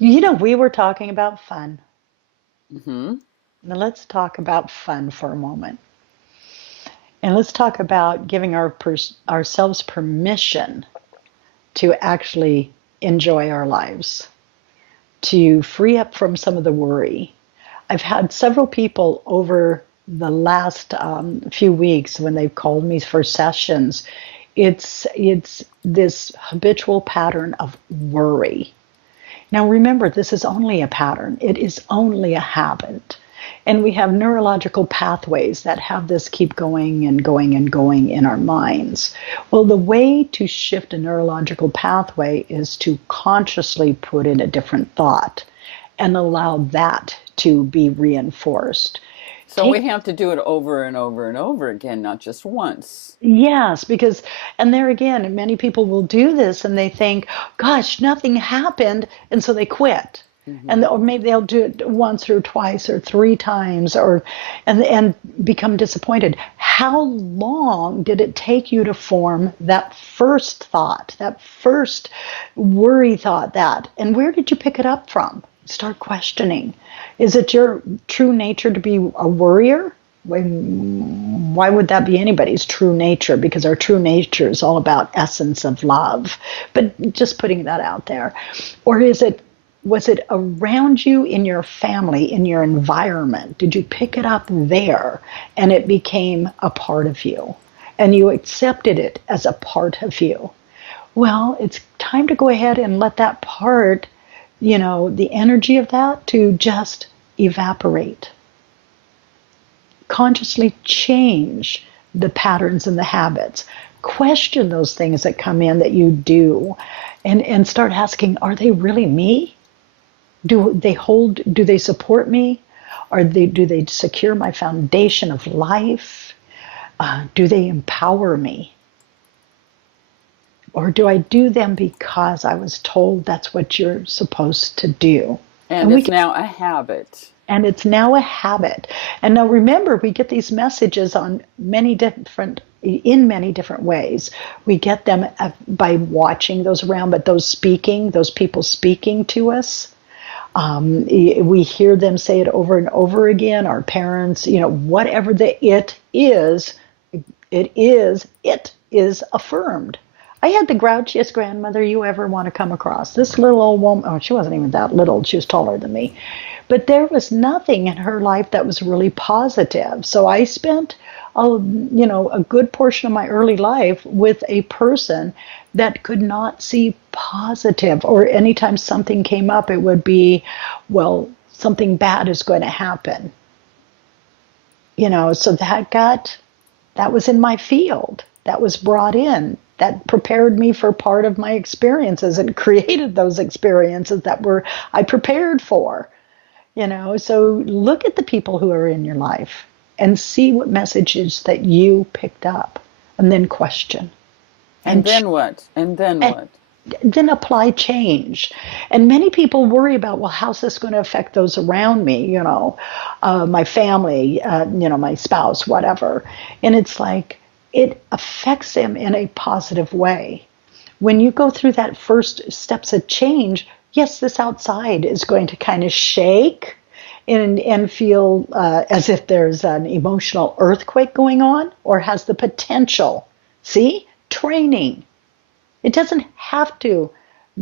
We were talking about fun. Hmm. Now let's talk about fun for a moment. And let's talk about giving ourselves permission to actually enjoy our lives, to free up from some of the worry. I've had several people over the last few weeks when they've called me for sessions. It's this habitual pattern of worry. Now remember, this is only a pattern. It is only a habit. And we have neurological pathways that have this keep going and going and going in our minds. Well, the way to shift a neurological pathway is to consciously put in a different thought and allow that to be reinforced. So we Take have to do it over and over and over again, not just once. Yes, because, and there again, many people will do this and they think, gosh, nothing happened, and so they quit. And Hmm. or maybe they'll do it once or twice or three times or and become disappointed. How long did it take you to form that first thought, that first worry thought that? And where did you pick it up from? Start questioning. Is it your true nature to be a worrier? Why would that be anybody's true nature? Because our true nature is all about essence of love. But just putting that out there. Or was it around you in your family, in your environment? Did you pick it up there and it became a part of you? And you accepted it as a part of you. Well, it's time to go ahead and let that part, the energy of that to just evaporate. Consciously change the patterns and the habits. Question those things that come in that you do and start asking, are they really me? Do they support me? Do they secure my foundation of life? Do they empower me? Or do I do them because I was told that's what you're supposed to do? And And we it's can now a habit. And it's now a habit. And now remember, we get these messages in many different ways. We get them by watching those around, but those people speaking to us, we hear them say it over and over again. Our parents, whatever it is affirmed. I had the grouchiest grandmother you ever want to come across. This little old woman, oh, she wasn't even that little. She was taller than me. But there was nothing in her life that was really positive. So I spent a good portion of my early life with a person that could not see positive, or anytime something came up, it would be, well, something bad is going to happen. So that was in my field. That was brought in. That prepared me for part of my experiences and created those experiences that I prepared for. So look at the people who are in your life and see what messages that you picked up, and then question And and then what? And then and what? then apply change. And many people worry about, well, how's this going to affect those around me? My family, my spouse, whatever. And it's like it affects them in a positive way. When you go through that first steps of change, yes, this outside is going to kind of shake and feel as if there's an emotional earthquake going on, or has the potential. See? Training. It doesn't have to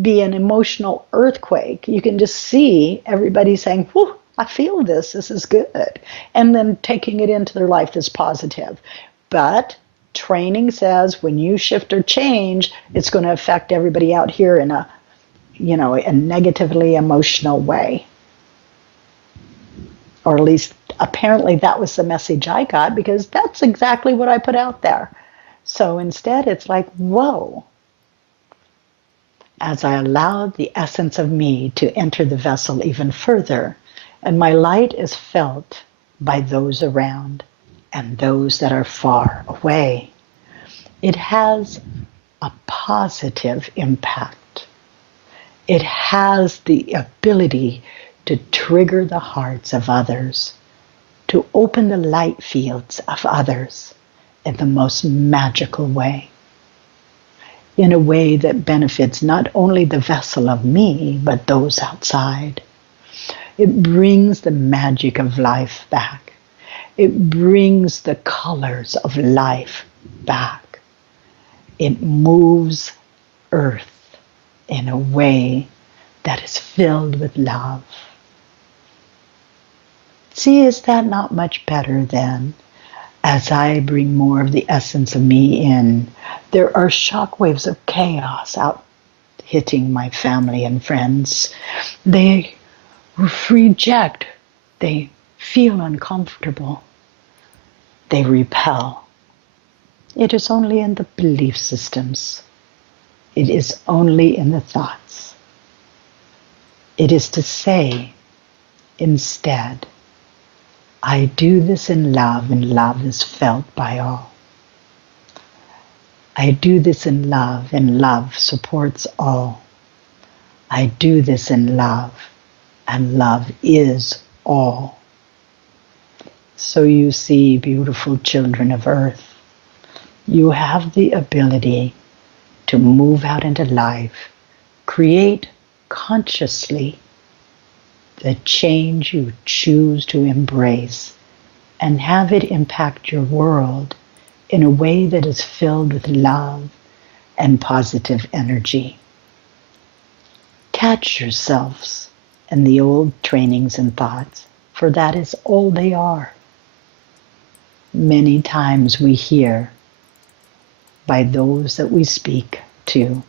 be an emotional earthquake. You can just see everybody saying, whew, I feel this. This is good. And then taking it into their life that's positive. But training says when you shift or change, it's going to affect everybody out here in a negatively emotional way. Or at least apparently that was the message I got, because that's exactly what I put out there. So instead, it's like, whoa, as I allowed the essence of me to enter the vessel even further, and my light is felt by those around and those that are far away. It has a positive impact. It has the ability to trigger the hearts of others, to open the light fields of others in the most magical way. in a way that benefits not only the vessel of me, but those outside. It brings the magic of life back. It brings the colors of life back. It moves earth in a way that is filled with love. See, is that not much better then? As I bring more of the essence of me in, there are shockwaves of chaos out hitting my family and friends. They reject, they feel uncomfortable, they repel. It is only in the belief systems. It is only in the thoughts. It is to say, instead, I do this in love, and love is felt by all. I do this in love, and love supports all. I do this in love, and love is all. So you see, beautiful children of earth, you have the ability to move out into life, create consciously the change you choose to embrace, and have it impact your world in a way that is filled with love and positive energy. Catch yourselves in the old trainings and thoughts, for that is all they are. Many times we hear by those that we speak to,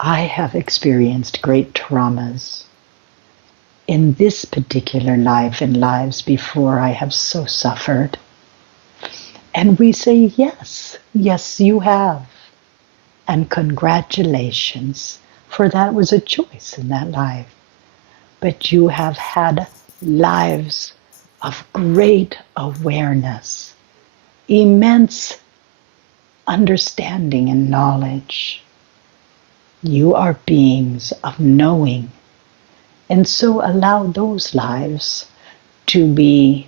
I have experienced great traumas in this particular life and lives before. I have so suffered. And we say, yes, yes, you have. And congratulations, for that was a choice in that life. But you have had lives of great awareness, immense understanding and knowledge. You are beings of knowing. And so allow those lives to be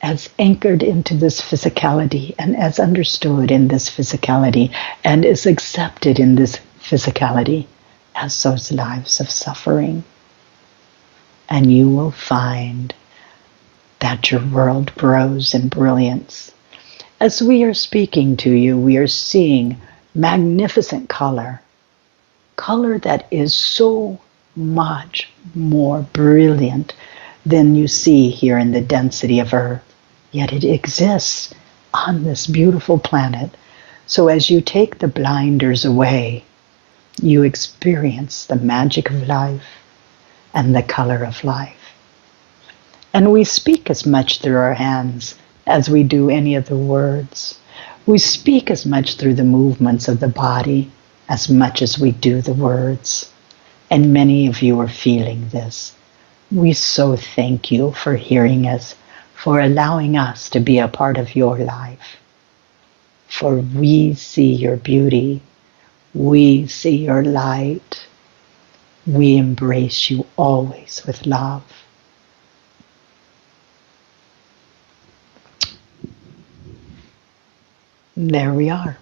as anchored into this physicality and as understood in this physicality and is accepted in this physicality as those lives of suffering. And you will find that your world grows in brilliance. As we are speaking to you, we are seeing magnificent color that is so much more brilliant than you see here in the density of Earth. Yet it exists on this beautiful planet. So as you take the blinders away, you experience the magic of life and the color of life. And we speak as much through our hands as we do any of the words. We speak as much through the movements of the body as much as we do the words. And many of you are feeling this. We so thank you for hearing us, for allowing us to be a part of your life. For we see your beauty. We see your light. We embrace you always with love. There we are.